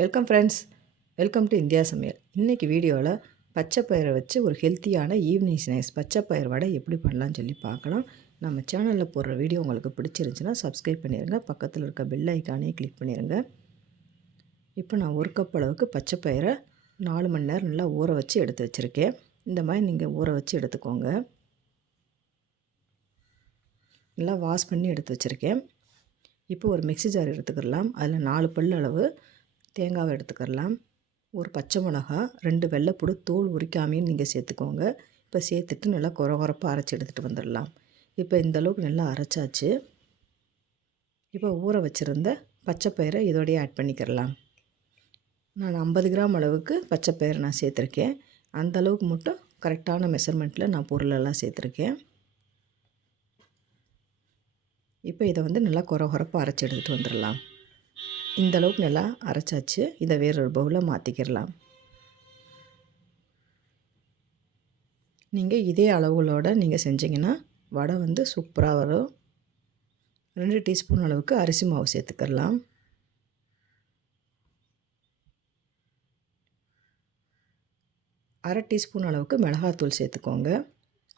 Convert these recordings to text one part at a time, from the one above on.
Welcome friends welcome to India Samayal இன்றைக்கி வீடியோவில் பச்சை பயிரை வச்சு ஒரு ஹெல்த்தியான ஈவினிங் ஸ்நாக்ஸ் பச்சை பயிர் வடை எப்படி பண்ணலாம்னு சொல்லி பார்க்கலாம். நம்ம சேனலில் போடுற வீடியோ உங்களுக்கு பிடிச்சிருந்துச்சுன்னா சப்ஸ்கிரைப் பண்ணிடுங்க பக்கத்தில் இருக்க பெல் ஐக்கானே கிளிக் பண்ணிடுங்க இப்போ நான் ஒரு கப் அளவுக்கு பச்சை பயிரை நாலு மணி நேரம் நல்லா ஊற வச்சு எடுத்து வச்சுருக்கேன். இந்த மாதிரி நீங்கள் ஊற வச்சு எடுத்துக்கோங்க. நல்லா வாஷ் பண்ணி எடுத்து வச்சுருக்கேன். இப்போ ஒரு மிக்ஸி ஜார் எடுத்துக்கிடலாம். அதில் நாலு பல் அளவு தேங்காவை எடுத்துக்கிறலாம். ஒரு பச்சை மிளகா ரெண்டு வெள்ளைப்பூடு தோல் உரிக்காமையும் நீங்கள் சேர்த்துக்கோங்க. இப்போ சேர்த்துட்டு நல்லா குறகுறப்பாக அரைச்சி எடுத்துகிட்டு வந்துடலாம். இப்போ இந்த அளவுக்கு நல்லா அரைச்சாச்சு. இப்போ ஊற வச்சுருந்த பச்சைப்பயிரை இதோடையே ஆட் பண்ணிக்கிறலாம். நான் ஐம்பது கிராம் அளவுக்கு பச்சை நான் சேர்த்துருக்கேன். அந்த அளவுக்கு மட்டும் கரெக்டான மெஷர்மெண்ட்டில் நான் பொருளெல்லாம் சேர்த்துருக்கேன். இப்போ இதை வந்து நல்லா குறை குறைப்பாக அரைச்சி எடுத்துகிட்டு வந்துடலாம். இந்த அளவுக்கு நல்லா அரைச்சாச்சு. இதை வேறொரு பவுலில் மாற்றிக்கிடலாம் நீங்கள் இதே அளவுகளோடு நீங்கள் செஞ்சிங்கன்னா வடை வந்து சூப்பராக வரும். ரெண்டு டீஸ்பூன் அளவுக்கு அரிசி மாவு சேர்த்துக்கிடலாம். அரை டீஸ்பூன் அளவுக்கு மிளகாத்தூள் சேர்த்துக்கோங்க.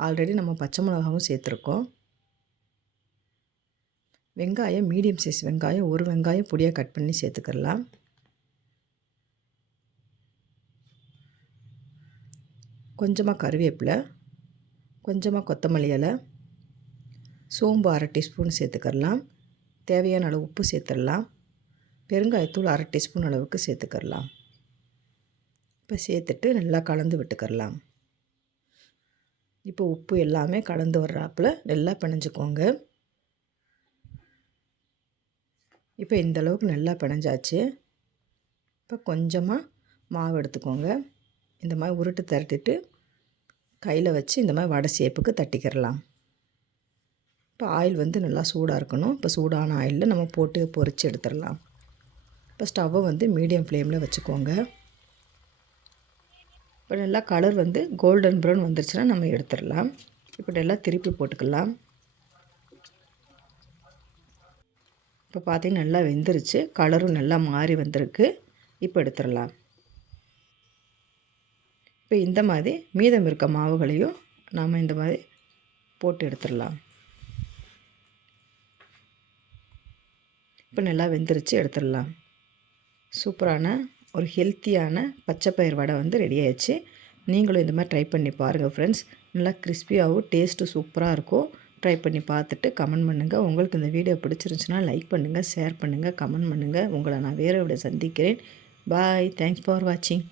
ஆல்ரெடி நம்ம பச்சை மிளகாவும் சேர்த்துருக்கோம். வெங்காயம் மீடியம் சைஸ் வெங்காயம் ஒரு வெங்காயம் பொடியாக கட் பண்ணி சேர்த்துக்கலாம் கொஞ்சமாக கருவேப்பிலை கொஞ்சமாக கொத்தமல்லி இலை சோம்பு அரை டீஸ்பூன் சேர்த்துக்கரலாம் தேவையான அளவு உப்பு சேர்த்துடலாம். பெருங்காயத்தூள் அரை டீஸ்பூன் அளவுக்கு சேர்த்துக்கரலாம் இப்போ சேர்த்துட்டு நல்லா கலந்து விட்டுக்கரலாம் இப்போ உப்பு எல்லாமே கலந்து வர்றாப்பில் நல்லா பிணைஞ்சிக்கோங்க. இப்போ இந்த அளவுக்கு நல்லா பிணைஞ்சாச்சு. இப்போ கொஞ்சமாக மாவு எடுத்துக்கோங்க. இந்த மாதிரி உருட்டு திரட்டிட்டு கையில் வச்சு இந்த மாதிரி வடை சேப்புக்கு தட்டிக்கிறலாம். இப்போ ஆயில் வந்து நல்லா சூடாக இருக்கணும். இப்போ சூடான ஆயிலில் நம்ம போட்டு பொரித்து எடுத்துடலாம். இப்போ ஸ்டவ்வை வந்து மீடியம் ஃப்ளேமில் வச்சுக்கோங்க. இப்போ நல்லா கலர் வந்து கோல்டன் ப்ரௌன் வந்துருச்சுன்னா நம்ம எடுத்துடலாம். இப்போ நல்லா திருப்பி போட்டுக்கலாம். இப்போ பார்த்திங்கன்னா நல்லா வெந்துருச்சு. கலரும் நல்லா மாறி வந்திருக்கு. இப்போ எடுத்துடலாம். இப்போ இந்த மாதிரி மீதம் இருக்க மாவுகளையும் நாம் இந்த மாதிரி போட்டு எடுத்துடலாம். இப்போ நல்லா வெந்துருச்சு எடுத்துடலாம். சூப்பரான ஒரு ஹெல்த்தியான பச்சை பயிர் வடை வந்து ரெடி ஆயிடுச்சு. நீங்களும் இந்த மாதிரி ட்ரை பண்ணி பாருங்கள் ஃப்ரெண்ட்ஸ் நல்லா கிறிஸ்பியாகவும் டேஸ்ட்டு சூப்பராக இருக்கும். ட்ரை பண்ணி பார்த்துட்டு கமெண்ட் பண்ணுங்கள் உங்களுக்கு இந்த வீடியோ பிடிச்சிருந்துச்சுன்னா லைக் பண்ணுங்கள் ஷேர் பண்ணுங்கள் கமெண்ட் பண்ணுங்கள் உங்களை நான் வேறு விட சந்திக்கிறேன். பாய் தேங்க்ஸ் ஃபார் வாட்சிங்